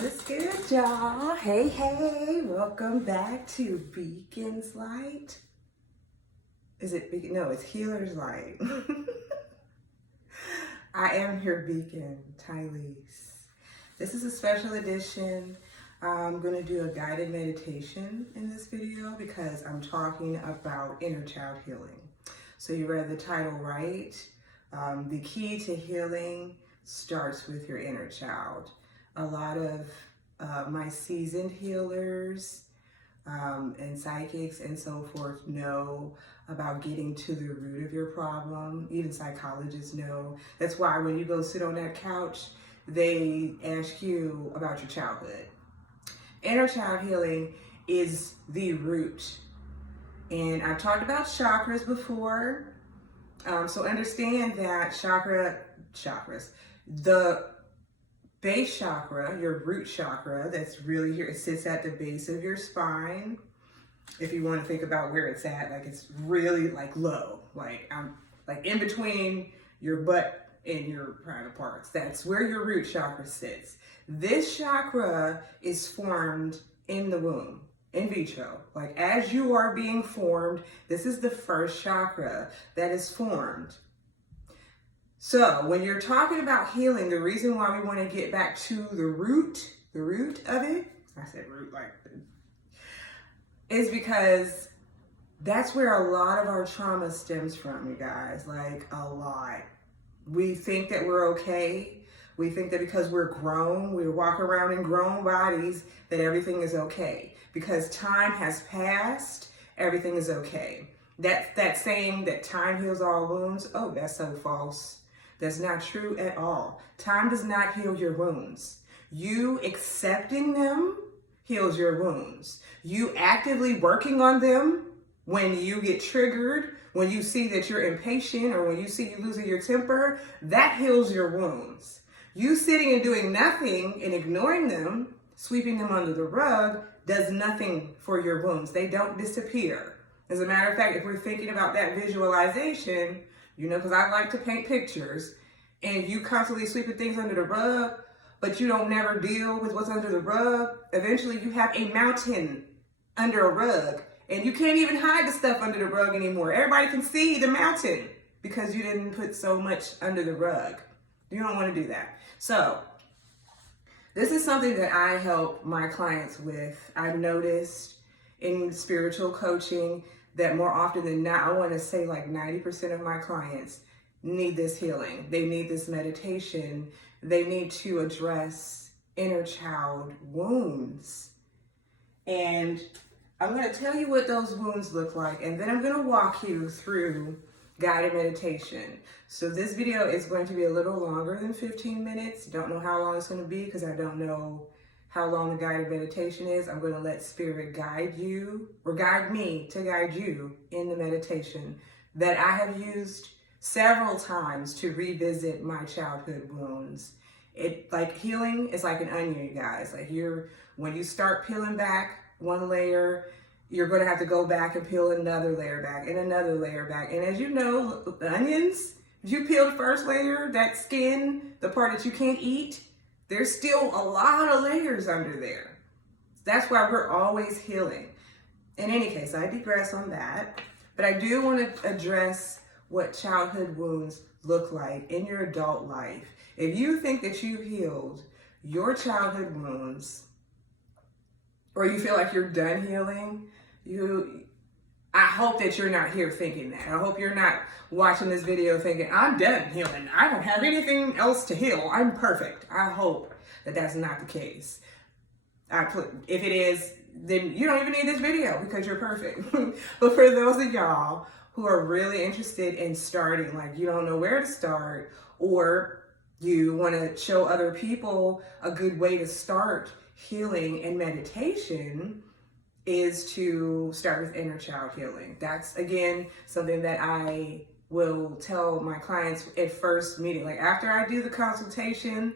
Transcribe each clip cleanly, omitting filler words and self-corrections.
What's good, y'all? Hey, hey, welcome back to Beacon's Light. Is it Beacon? No, it's Healer's Light. I am your Beacon, Tylese. This is a special edition. I'm going to do a guided meditation in this video because I'm talking about inner child healing. So you read the title right. The key to healing starts with your inner child. A lot of my seasoned healers and psychics and so forth know about getting to the root of your problem. Even psychologists know. That's why when you go sit on that couch, they ask you about your childhood. Inner child healing is the root. And I've talked about chakras before. So understand that chakras, the base chakra, your root chakra, that's really here, it sits at the base of your spine. If you want to think about where it's at, like it's really like low, like in between your butt and your private parts. That's where your root chakra sits. This chakra is formed in the womb, in vitro. Like as you are being formed, this is the first chakra that is formed. So when you're talking about healing, the reason why we want to get back to the root of it, I said root like, is because that's where a lot of our trauma stems from, you guys, like a lot. We think that we're okay. We think that because we're grown, we walk around in grown bodies, that everything is okay. Because time has passed, everything is okay. That saying that time heals all wounds, oh, that's so false. That's not true at all. Time does not heal your wounds. You accepting them heals your wounds. You actively working on them when you get triggered, when you see that you're impatient, or when you see you losing your temper, that heals your wounds. You sitting and doing nothing and ignoring them, sweeping them under the rug, does nothing for your wounds. They don't disappear. As a matter of fact, if we're thinking about that visualization, you know, because I like to paint pictures, and you constantly sweeping things under the rug, but you don't never deal with what's under the rug, eventually you have a mountain under a rug, and you can't even hide the stuff under the rug anymore. Everybody can see the mountain because you didn't put so much under the rug. You don't want to do that. So this is something that I help my clients with. I've noticed in spiritual coaching that more often than not, I want to say like 90% of my clients need this healing. They need this meditation. They need to address inner child wounds. And I'm going to tell you what those wounds look like, and then I'm going to walk you through guided meditation. So this video is going to be a little longer than 15 minutes. Don't know how long it's going to be because I don't know how long the guided meditation is. I'm going to let Spirit guide you, or guide me to guide you in the meditation that I have used several times to revisit my childhood wounds. It like healing is like an onion, you guys. Like when you start peeling back one layer, you're going to have to go back and peel another layer back and another layer back. And as you know, the onions, if you peel the first layer, that skin, the part that you can't eat, there's still a lot of layers under there. That's why we're always healing. In any case, I digress on that. But I do want to address what childhood wounds look like in your adult life. If you think that you healed your childhood wounds, or you feel like you're done healing, I hope that you're not here thinking that. I hope you're not watching this video thinking, I'm done healing. I don't have anything else to heal. I'm perfect. I hope that that's not the case. If it is, then you don't even need this video because you're perfect. But for those of y'all who are really interested in starting, like you don't know where to start, or you want to show other people a good way to start healing and meditation, is to start with inner child healing. That's, again, something that I will tell my clients at first meeting. Like after I do the consultation,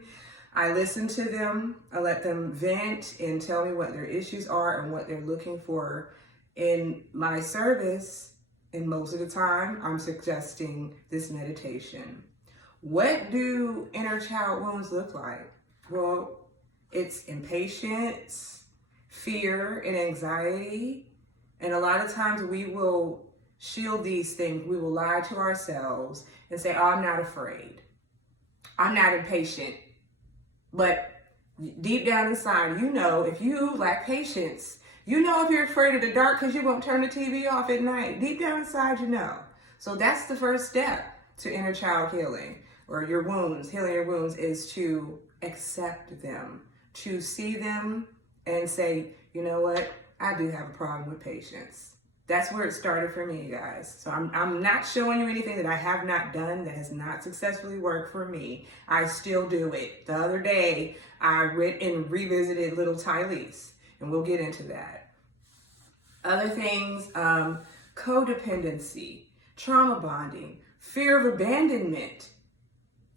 I listen to them, I let them vent and tell me what their issues are and what they're looking for in my service. And most of the time, I'm suggesting this meditation. What do inner child wounds look like? Well, It's impatience, fear, and anxiety. And a lot of times we will shield these things. We will lie to ourselves and say, oh, I'm not afraid. I'm not impatient. But deep down inside, you know, if you lack patience, you know if you're afraid of the dark because you won't turn the TV off at night. Deep down inside, you know. So that's the first step to inner child healing, or your wounds. Healing your wounds is to accept them, to see them and say, you know what, I do have a problem with patience. That's where it started for me, guys. So I'm not showing you anything that I have not done that has not successfully worked for me. I still do it. The other day, I went and revisited little Tyleese, and we'll get into that. Other things, codependency, trauma bonding, fear of abandonment.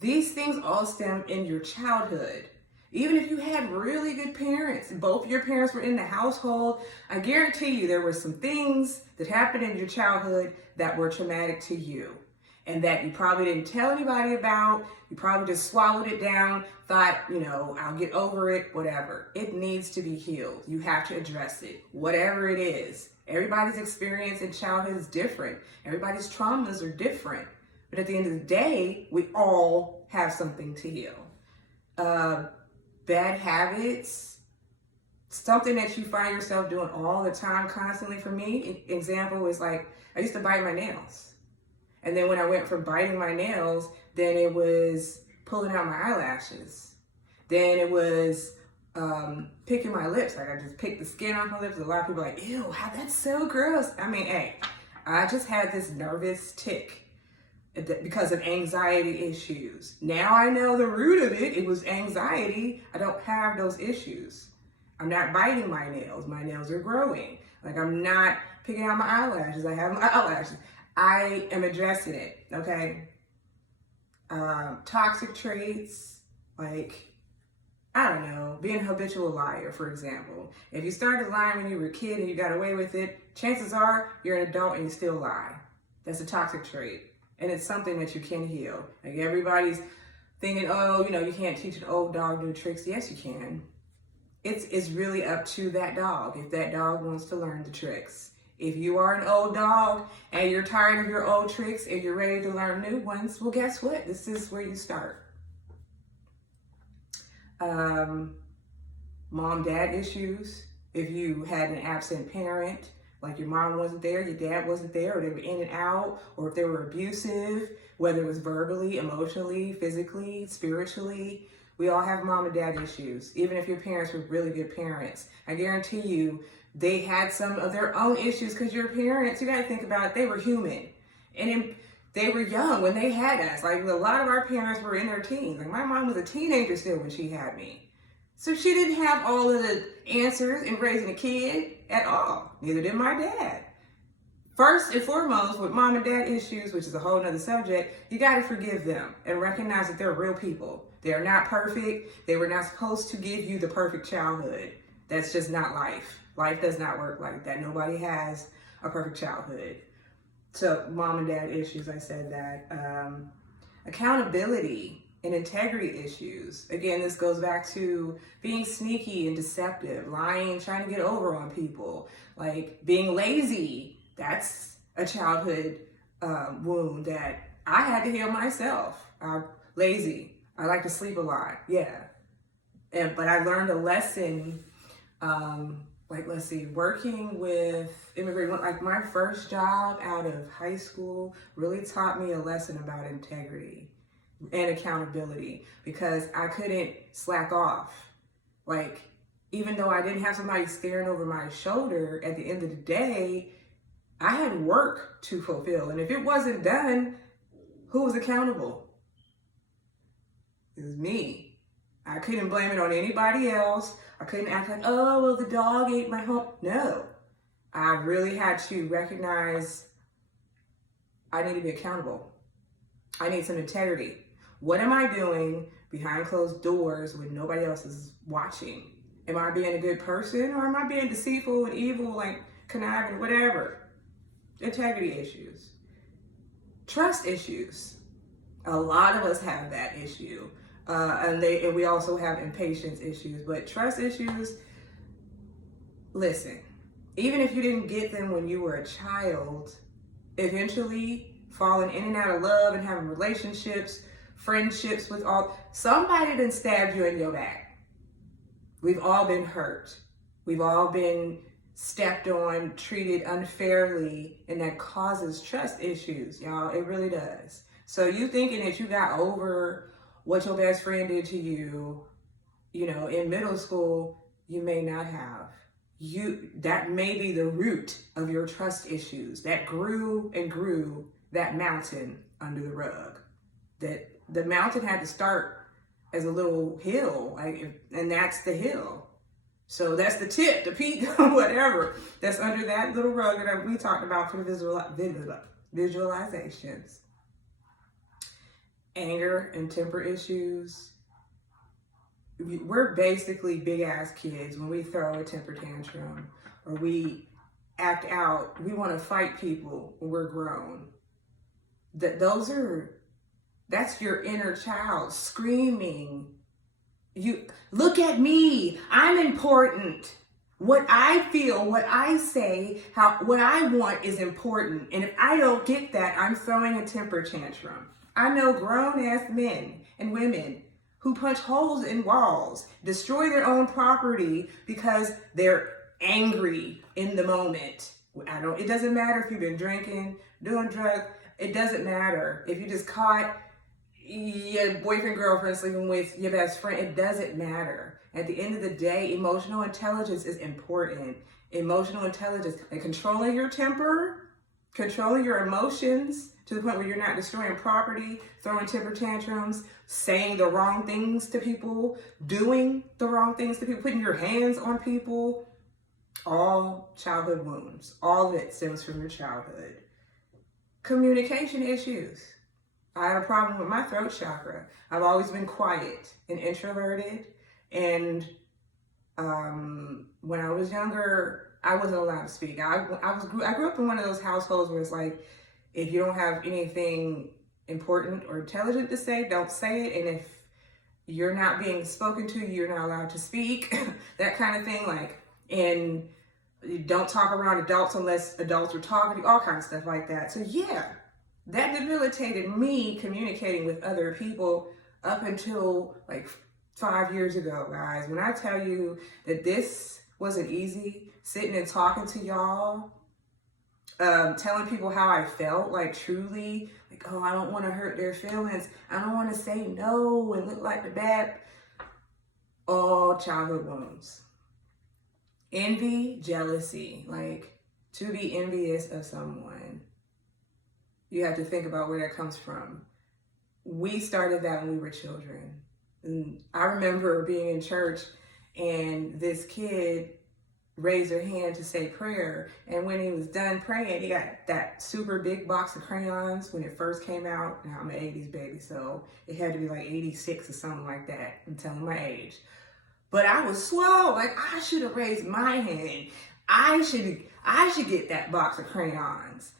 These things all stem in your childhood. Even if you had really good parents, both your parents were in the household, I guarantee you there were some things that happened in your childhood that were traumatic to you and that you probably didn't tell anybody about. You probably just swallowed it down, thought, you know, I'll get over it, whatever. It needs to be healed. You have to address it, whatever it is. Everybody's experience in childhood is different. Everybody's traumas are different. But at the end of the day, we all have something to heal. Bad habits, something that you find yourself doing all the time, constantly. For me, example is like, I used to bite my nails. And then when I went from biting my nails, then it was pulling out my eyelashes. Then it was picking my lips. Like I just picked the skin off my lips. A lot of people are like, ew, how that's so gross. I mean, hey, I just had this nervous tick because of anxiety issues. Now I know the root of it. It was anxiety. I don't have those issues. I'm not biting my nails. My nails are growing. Like I'm not picking out my eyelashes. I have my eyelashes. I am addressing it, okay? Toxic traits, like, I don't know, being a habitual liar, for example. If you started lying when you were a kid and you got away with it, chances are you're an adult and you still lie. That's a toxic trait. And it's something that you can heal. Like everybody's thinking, oh, you know, you can't teach an old dog new tricks. Yes, you can. It's really up to that dog, if that dog wants to learn the tricks. If you are an old dog and you're tired of your old tricks and you're ready to learn new ones, well, guess what? This is where you start. Mom-dad issues. If you had an absent parent, like your mom wasn't there, your dad wasn't there, or they were in and out, or if they were abusive, whether it was verbally, emotionally, physically, spiritually. We all have mom and dad issues. Even if your parents were really good parents, I guarantee you they had some of their own issues because your parents, you got to think about it, they were human. And they were young when they had us. Like a lot of our parents were in their teens. Like my mom was a teenager still when she had me. So she didn't have all of the answers in raising a kid at all. Neither did my dad. First and foremost, with mom and dad issues, which is a whole nother subject, you got to forgive them and recognize that they're real people. They are not perfect. They were not supposed to give you the perfect childhood. That's just not life. Life does not work like that. Nobody has a perfect childhood. So mom and dad issues, I said that. Accountability and integrity issues. Again, this goes back to being sneaky and deceptive, lying, trying to get over on people, like being lazy. That's a childhood wound that I had to heal myself. I'm lazy. I like to sleep a lot. Yeah. But I learned a lesson, working with immigrants, like my first job out of high school really taught me a lesson about integrity and accountability, because I couldn't slack off. Like, even though I didn't have somebody staring over my shoulder, at the end of the day, I had work to fulfill. And if it wasn't done, who was accountable? It was me. I couldn't blame it on anybody else. I couldn't act like, oh, well, the dog ate my home. No. I really had to recognize I need to be accountable. I need some integrity. What am I doing behind closed doors when nobody else is watching? Am I being a good person, or am I being deceitful and evil, like conniving, whatever? Integrity issues. Trust issues. A lot of us have that issue. And we also have impatience issues. But trust issues, listen, even if you didn't get them when you were a child, eventually falling in and out of love and having relationships, friendships with somebody done stabbed you in your back. We've all been hurt. We've all been stepped on, treated unfairly, and that causes trust issues, y'all. It really does. So you thinking that you got over what your best friend did to you, in middle school, you may not have. That may be the root of your trust issues that grew and grew that mountain under the rug. That the mountain had to start as a little hill, and that's the hill. So that's the tip, the peak, whatever, that's under that little rug that we talked about for the visualizations. Anger and temper issues. We're basically big ass kids when we throw a temper tantrum or we act out. We want to fight people when we're grown. That's your inner child screaming. You look at me. I'm important. What I feel, what I say, what I want is important. And if I don't get that, I'm throwing a temper tantrum. I know grown ass men and women who punch holes in walls, destroy their own property because they're angry in the moment. It doesn't matter if you've been drinking, doing drugs. It doesn't matter if you just caught your boyfriend, girlfriend sleeping with your best friend. It doesn't matter. At the end of the day, emotional intelligence is important. Emotional intelligence and controlling your temper, controlling your emotions to the point where you're not destroying property, throwing temper tantrums, saying the wrong things to people, doing the wrong things to people, putting your hands on people. All childhood wounds. All of it stems from your childhood. Communication issues. I have a problem with my throat chakra. I've always been quiet and introverted. And when I was younger, I wasn't allowed to speak. I grew up in one of those households where it's like, if you don't have anything important or intelligent to say, don't say it. And if you're not being spoken to, you're not allowed to speak. That kind of thing. And you don't talk around adults unless adults are talking to you, all kinds of stuff like that. So yeah, that debilitated me communicating with other people up until 5 years ago, guys. When I tell you that this wasn't easy, sitting and talking to y'all, telling people how I felt, truly, I don't want to hurt their feelings. I don't want to say no and look like the bad. All childhood wounds. Envy, jealousy, to be envious of someone. You have to think about where that comes from. We started that when we were children. And I remember being in church and this kid raised her hand to say prayer. And when he was done praying, he got that super big box of crayons when it first came out. Now I'm an 80s baby, so it had to be 86 or something like that. I'm telling my age. But I was slow. I should have raised my hand. I should get that box of crayons.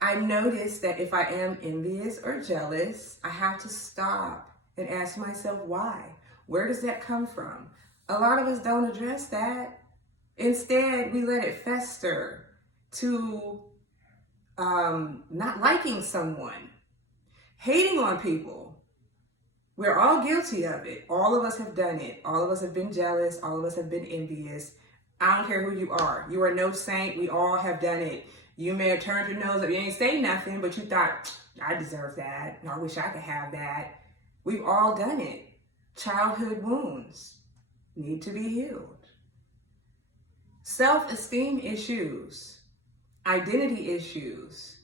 I noticed that if I am envious or jealous, I have to stop and ask myself why. Where does that come from? A lot of us don't address that. Instead, we let it fester to not liking someone, hating on people. We're all guilty of it. All of us have done it. All of us have been jealous. All of us have been envious. I don't care who you are. You are no saint. We all have done it. You may have turned your nose up. You ain't say nothing, but you thought, I deserve that. I wish I could have that. We've all done it. Childhood wounds need to be healed. Self-esteem issues, identity issues,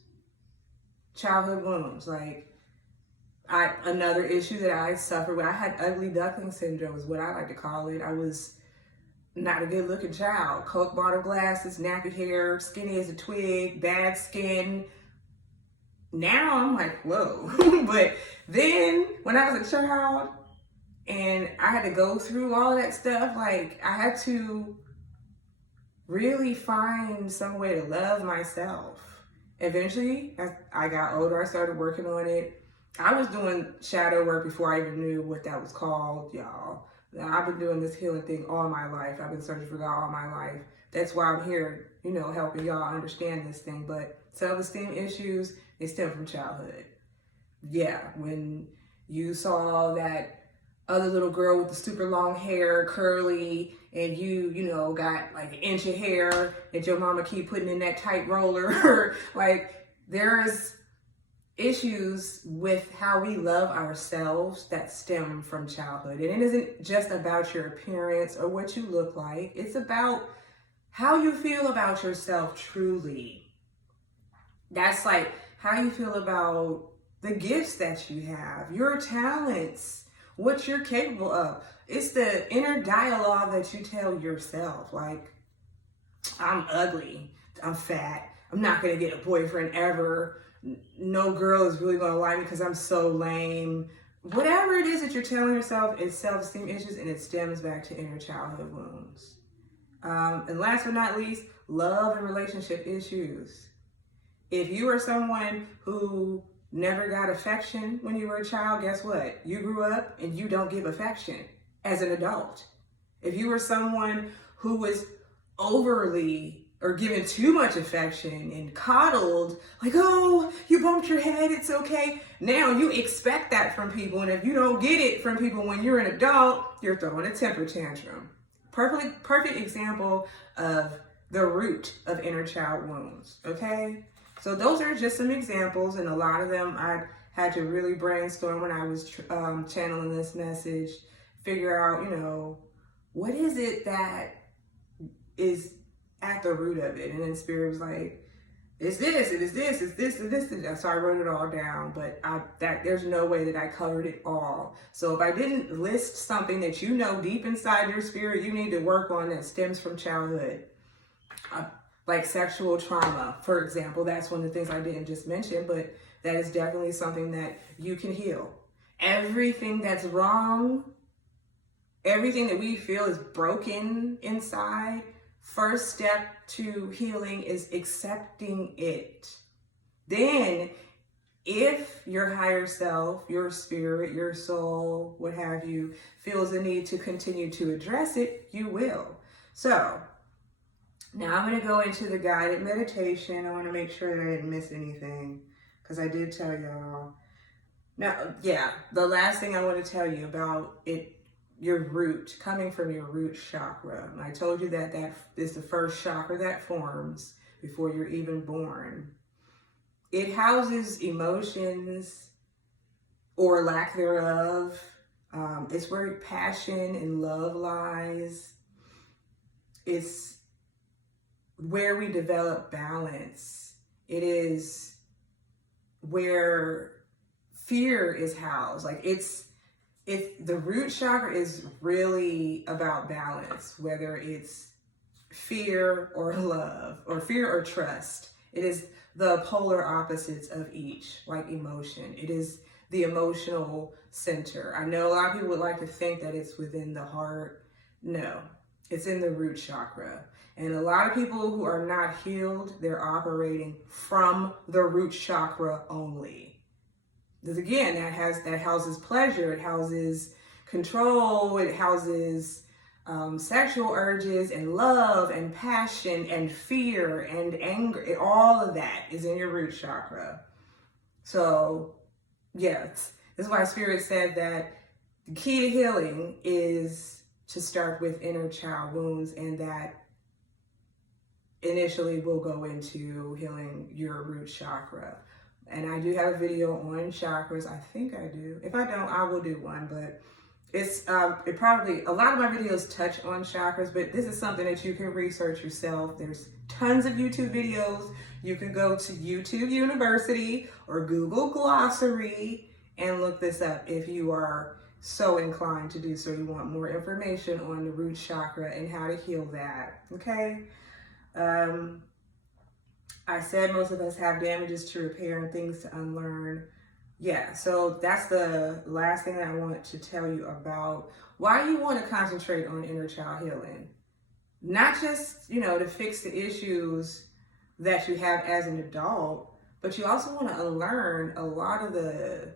childhood wounds. Another issue that I suffered with, I had ugly duckling syndrome is what I like to call it. I was not a good looking child. Coke bottle glasses, nappy hair, skinny as a twig, bad skin. Now I'm whoa. But then when I was a child and I had to go through all of that stuff, I had to really find some way to love myself. Eventually, as I got older, I started working on it. I was doing shadow work before I even knew what that was called, y'all. I've been doing this healing thing all my life. I've been searching for God all my life. That's why I'm here, helping y'all understand this thing. But self-esteem issues, they stem from childhood. Yeah, when you saw that other little girl with the super long hair, curly, and got like an inch of hair that your mama keep putting in that tight roller. Like, there's issues with how we love ourselves that stem from childhood. And it isn't just about your appearance or what you look like. It's about how you feel about yourself truly. That's like how you feel about the gifts that you have, your talents, what you're capable of. It's the inner dialogue that you tell yourself. Like, I'm ugly, I'm fat, I'm not gonna get a boyfriend ever, no girl is really gonna like me because I'm so lame. Whatever it is that you're telling yourself, it's self-esteem issues, and it stems back to inner childhood wounds. And last but not least, love and relationship issues. If you are someone who never got affection when you were a child, guess what? You grew up and you don't give affection as an adult. If you were someone who was overly or given too much affection and coddled, like, oh, you bumped your head, it's okay. Now you expect that from people, and if you don't get it from people when you're an adult, you're throwing a temper tantrum. Perfect example of the root of inner child wounds, okay? So those are just some examples, and a lot of them I had to really brainstorm when I was channeling this message, figure out, what is it that is at the root of it. And then Spirit was like, it's this, it is this, it's this, and this, and so I wrote it all down, but there's no way that I covered it all. So if I didn't list something that deep inside your spirit you need to work on that stems from childhood, like sexual trauma, for example, that's one of the things I didn't just mention, but that is definitely something that you can heal. Everything that's wrong, everything that we feel is broken inside, first step to healing is accepting it. Then, if your higher self, your spirit, your soul, what have you, feels the need to continue to address it, you will. So, now I'm going to go into the guided meditation. I want to make sure that I didn't miss anything, because I did tell y'all. Now, the last thing I want to tell you about it, your root, coming from your root chakra. And I told you that is the first chakra that forms before you're even born. It houses emotions or lack thereof. It's where passion and love lies. It's where we develop balance. It is where fear is housed. Like, the root chakra is really about balance, whether it's fear or love, or fear or trust. It is the polar opposites of each, like emotion. It is the emotional center. I know a lot of people would like to think that it's within the heart. No, it's in the root chakra. And a lot of people who are not healed, they're operating from the root chakra only. Because again, that houses pleasure, it houses control, it houses sexual urges and love and passion and fear and anger. All of that is in your root chakra. So, this is why Spirit said that the key to healing is to start with inner child wounds, and that initially we'll go into healing your root chakra. And I do have a video on chakras. I think I do. If I don't, I will do one. But it's a lot of my videos touch on chakras, but this is something that you can research yourself. There's tons of YouTube videos. You can go to YouTube University or Google Glossary and look this up if you are so inclined to do so. You want more information on the root chakra and how to heal that. Okay. I said most of us have damages to repair and things to unlearn. So that's the last thing that I want to tell you about why you want to concentrate on inner child healing. Not just, to fix the issues that you have as an adult, but you also want to unlearn a lot of the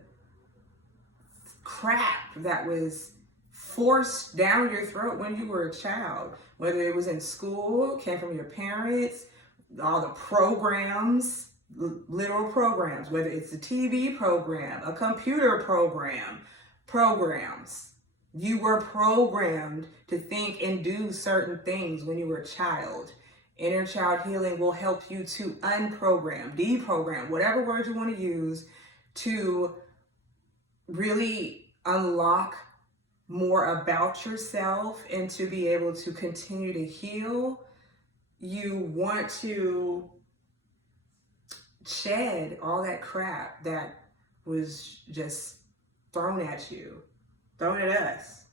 crap that was forced down your throat when you were a child, whether it was in school, came from your parents, all the programs, literal programs, whether it's a TV program, a computer program, programs. You were programmed to think and do certain things when you were a child. Inner child healing will help you to unprogram, deprogram, whatever word you want to use, to really unlock more about yourself and to be able to continue to heal. You want to shed all that crap that was just thrown at you, thrown at us.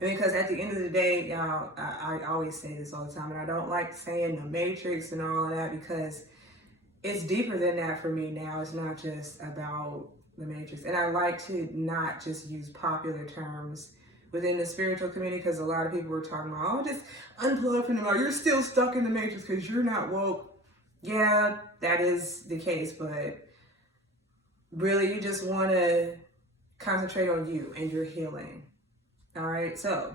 Because at the end of the day, y'all, I always say this all the time, and I don't like saying the Matrix and all of that because it's deeper than that for me now. It's not just about the Matrix. And I like to not just use popular terms within the spiritual community, because a lot of people were talking about, oh, just unplug from the Matrix. You're still stuck in the Matrix because you're not woke. Yeah, that is the case, but really you just want to concentrate on you and your healing. All right, so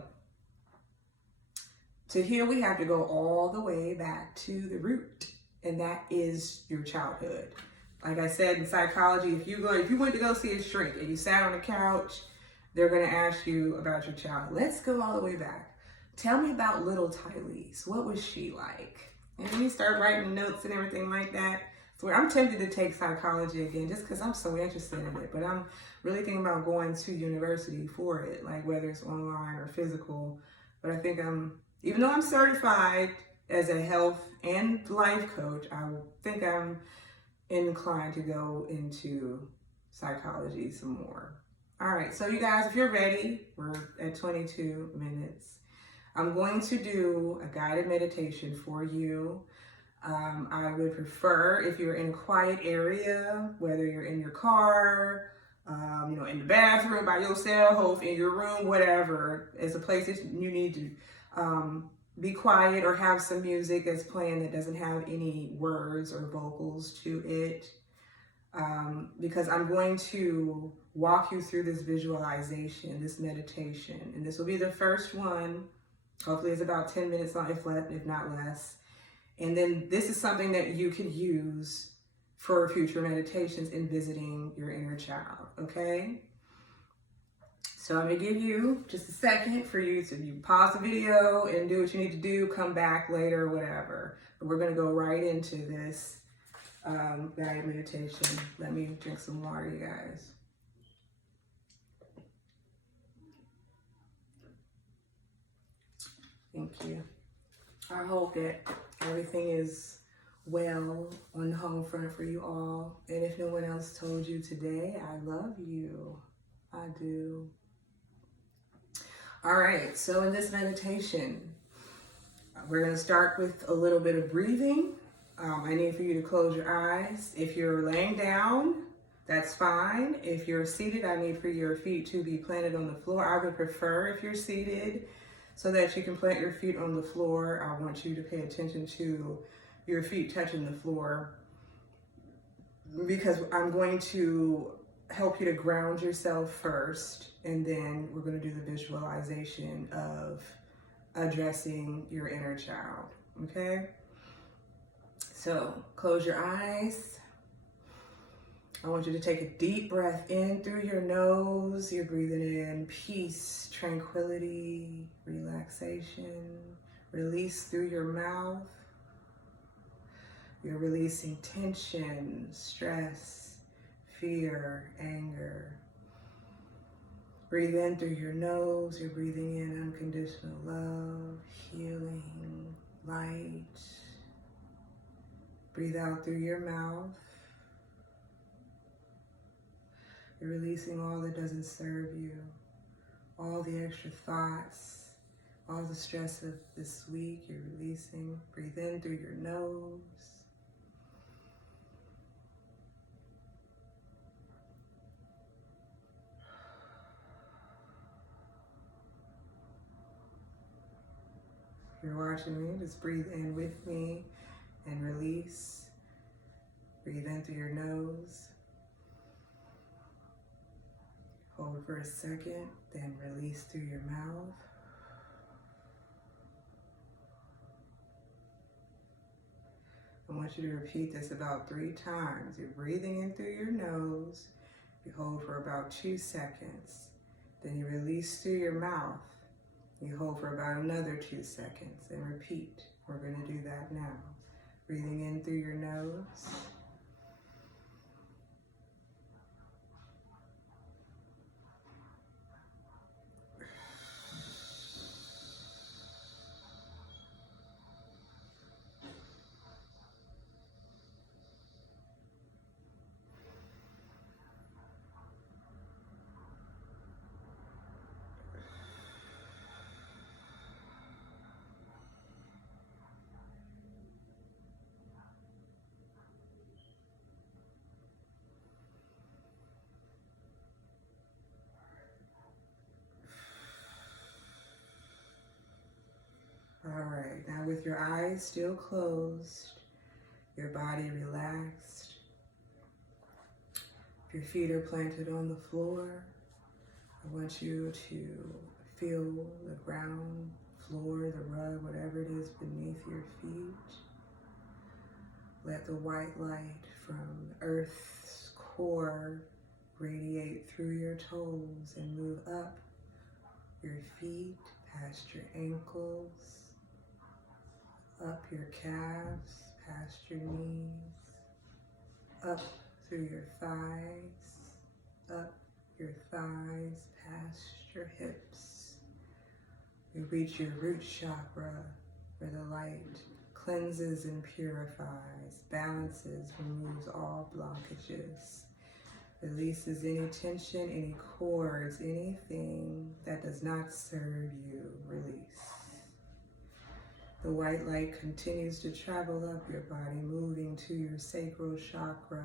to heal, we have to go all the way back to the root, and that is your childhood. Like I said, in psychology, if you went to go see a shrink and you sat on the couch, they're going to ask you about your childhood. Let's go all the way back. Tell me about little Tylise. What was she like? And then you start writing notes and everything like that. So I'm tempted to take psychology again just because I'm so interested in it. But I'm really thinking about going to university for it, like whether it's online or physical. But I think even though I'm certified as a health and life coach, I think I'm inclined to go into psychology some more. All right, so you guys, if you're ready, we're at 22 minutes. I'm going to do a guided meditation for you. I would prefer if you're in a quiet area, whether you're in your car, in the bathroom by yourself, in your room, whatever, as a place that you need to be quiet or have some music that's playing that doesn't have any words or vocals to it. Because I'm going to walk you through this visualization, this meditation, and this will be the first one. Hopefully it's about 10 minutes long, if not less. And then this is something that you can use for future meditations in visiting your inner child, okay? So I'm gonna give you just a second for you to pause the video and do what you need to do, come back later, whatever. But we're gonna go right into this guided meditation. Let me drink some water, you guys. Thank you. I hope that everything is well on the home front for you all. And if no one else told you today, I love you. I do. All right, so in this meditation, we're going to start with a little bit of breathing. I need for you to close your eyes. If you're laying down, that's fine. If you're seated, I need for your feet to be planted on the floor. I would prefer if you're seated so that you can plant your feet on the floor. I want you to pay attention to your feet touching the floor because I'm going to help you to ground yourself first, and then we're going to do the visualization of addressing your inner child, okay? So close your eyes. I want you to take a deep breath in through your nose. You're breathing in peace, tranquility, relaxation. Release through your mouth. You're releasing tension, stress, fear, anger. Breathe in through your nose. You're breathing in unconditional love, healing, light. Breathe out through your mouth. You're releasing all that doesn't serve you, all the extra thoughts, all the stress of this week. You're releasing. Breathe in through your nose. If you're watching me, just breathe in with me and release. Breathe in through your nose. Hold Hold for a second, then release through your mouth. I want you to repeat this about 3 times. You're breathing in through your nose. You hold for about 2 seconds. Then you release through your mouth. You hold for about another 2 seconds and repeat. We're going to do that now. Breathing in through your nose. All right, now with your eyes still closed, your body relaxed, if your feet are planted on the floor, I want you to feel the ground, floor, the rug, whatever it is beneath your feet. Let the white light from Earth's core radiate through your toes and move up your feet, past your ankles, up your calves, past your knees, up through your thighs, up your thighs, past your hips. You reach your root chakra where the light cleanses and purifies, balances, removes all blockages, releases any tension, any cords, anything that does not serve you, release. The white light continues to travel up your body, moving to your sacral chakra,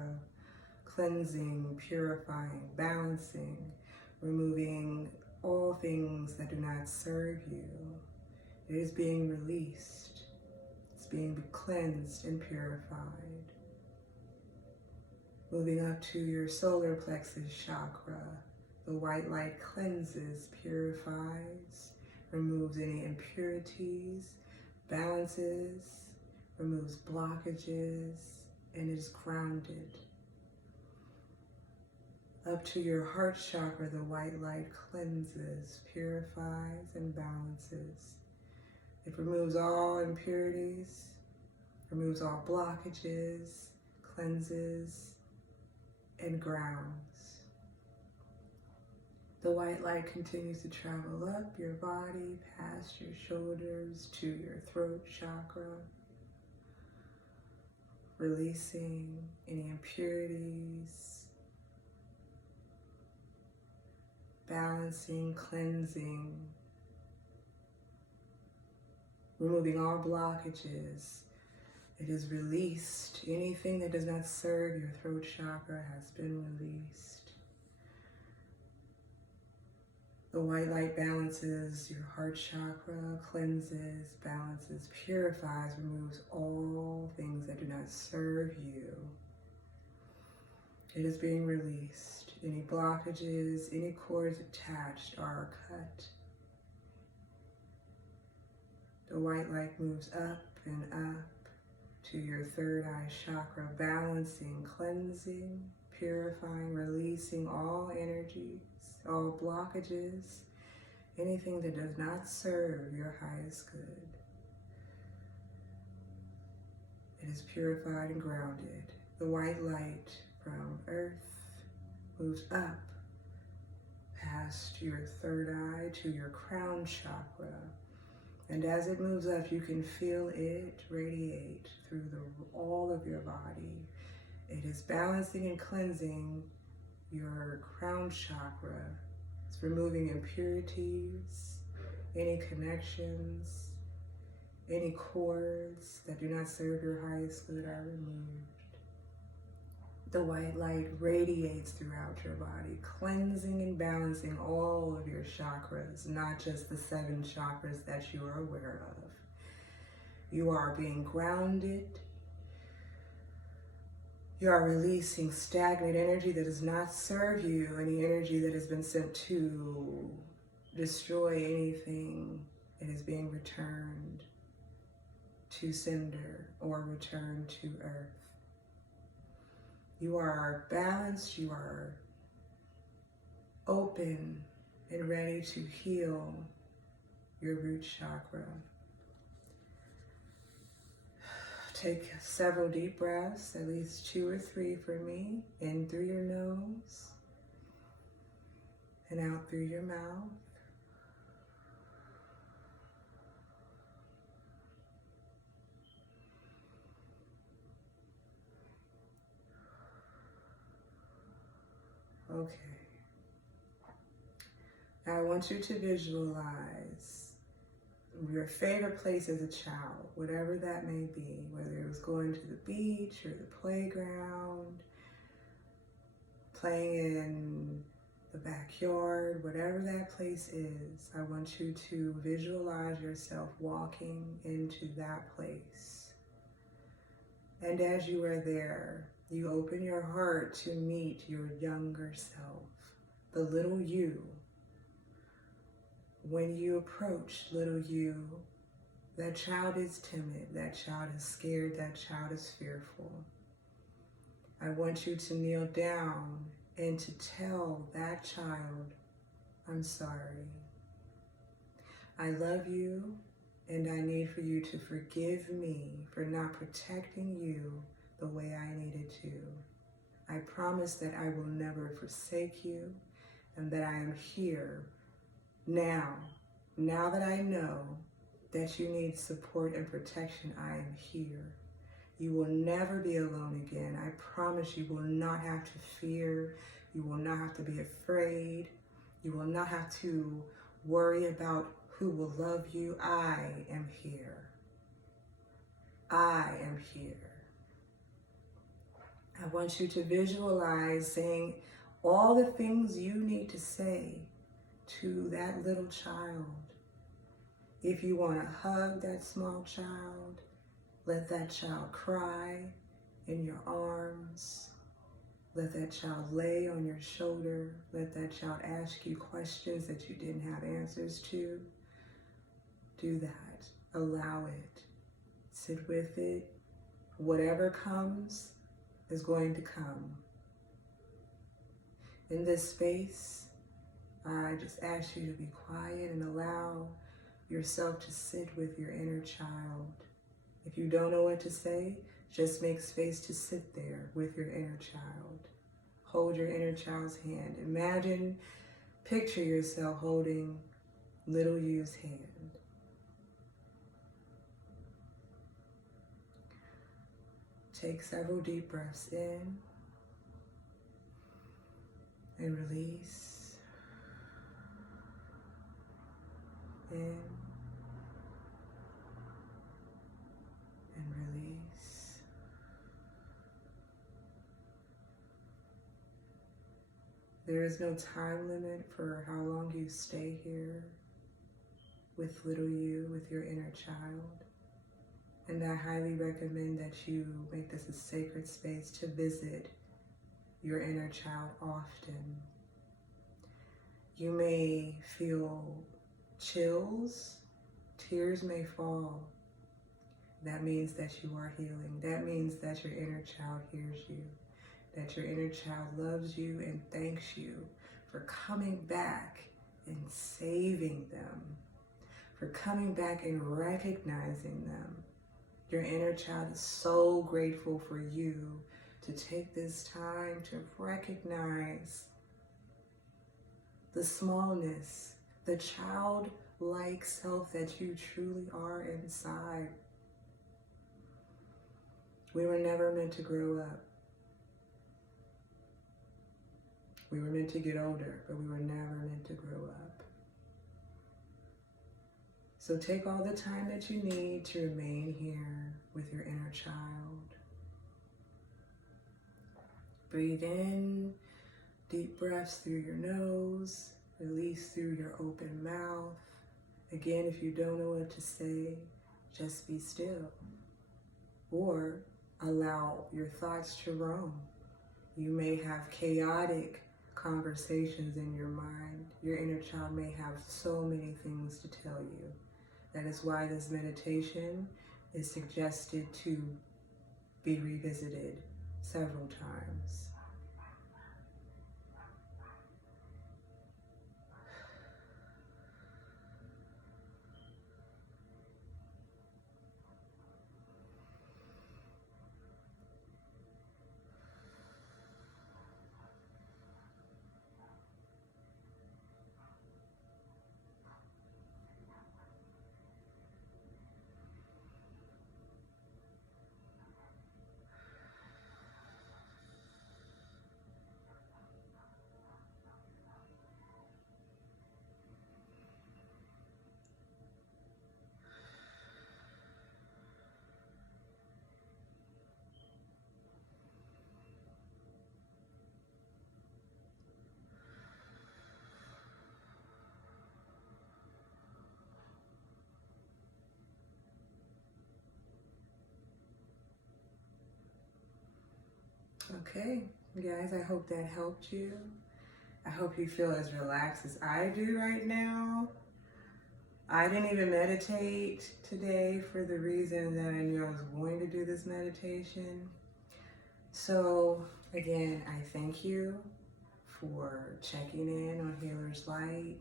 cleansing, purifying, balancing, removing all things that do not serve you. It is being released. It's being cleansed and purified. Moving up to your solar plexus chakra, the white light cleanses, purifies, removes any impurities, balances, removes blockages, and is grounded. Up to your heart chakra, the white light cleanses, purifies, and balances. It removes all impurities, removes all blockages, cleanses, and grounds. The white light continues to travel up your body, past your shoulders to your throat chakra, releasing any impurities, balancing, cleansing, removing all blockages. It is released. Anything that does not serve your throat chakra has been released. The white light balances your heart chakra, cleanses, balances, purifies, removes all things that do not serve you. It is being released. Any blockages, any cords attached are cut. The white light moves up and up to your third eye chakra, balancing, cleansing, purifying, releasing all energies, all blockages, anything that does not serve your highest good. It is purified and grounded. The white light from Earth moves up past your third eye to your crown chakra. And as it moves up, you can feel it radiate through all of your body. It is balancing and cleansing your crown chakra. It's removing impurities, any connections, any cords that do not serve your highest good are removed. The white light radiates throughout your body, cleansing and balancing all of your chakras, not just the 7 chakras that you are aware of. You are being grounded. You are releasing stagnant energy that does not serve you, any energy that has been sent to destroy anything. It is being returned to cinder or returned to earth. You are balanced, you are open and ready to heal your root chakra. Take several deep breaths, at least 2 or 3 for me. In through your nose and out through your mouth. Okay. Now I want you to visualize your favorite place as a child, whatever that may be, whether it was going to the beach or the playground, playing in the backyard, whatever that place is. I want you to visualize yourself walking into that place. And as you are there, you open your heart to meet your younger self, the little you. When you approach little you, that child is timid, that child is scared, that child is fearful. I want you to kneel down and to tell that child, I'm sorry. I love you, and I need for you to forgive me for not protecting you the way I needed to. I promise that I will never forsake you and that I am here now that I know that you need support and protection. I am here. You will never be alone again. I promise you will not have to fear. You will not have to be afraid. You will not have to worry about who will love you. I am here. I am here. I want you to visualize saying all the things you need to say to that little child. If you want to hug that small child, let that child cry in your arms. Let that child lay on your shoulder. Let that child ask you questions that you didn't have answers to. Do that. Allow it. Sit with it. Whatever comes is going to come. In this space, I just ask you to be quiet and allow yourself to sit with your inner child. If you don't know what to say, just make space to sit there with your inner child. Hold your inner child's hand. Imagine, picture yourself holding little you's hand. Take several deep breaths in and release. In and release. There is no time limit for how long you stay here with little you, with your inner child. And I highly recommend that you make this a sacred space to visit your inner child often. You may feel chills, tears may fall. That means that you are healing. That means that your inner child hears you, that your inner child loves you and thanks you for coming back and saving them, for coming back and recognizing them. Your inner child is so grateful for you to take this time to recognize the smallness, the childlike self that you truly are inside. We were never meant to grow up. We were meant to get older, but we were never meant to grow up. So take all the time that you need to remain here with your inner child. Breathe in, deep breaths through your nose, release through your open mouth. Again, if you don't know what to say, just be still or allow your thoughts to roam. You may have chaotic conversations in your mind. Your inner child may have so many things to tell you. That is why this meditation is suggested to be revisited several times. Okay, guys, I hope that helped you. I hope you feel as relaxed as I do right now. I didn't even meditate today for the reason that I knew I was going to do this meditation. So again, I thank you for checking in on Healer's Light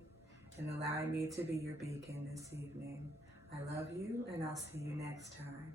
and allowing me to be your beacon this evening. I love you, and I'll see you next time.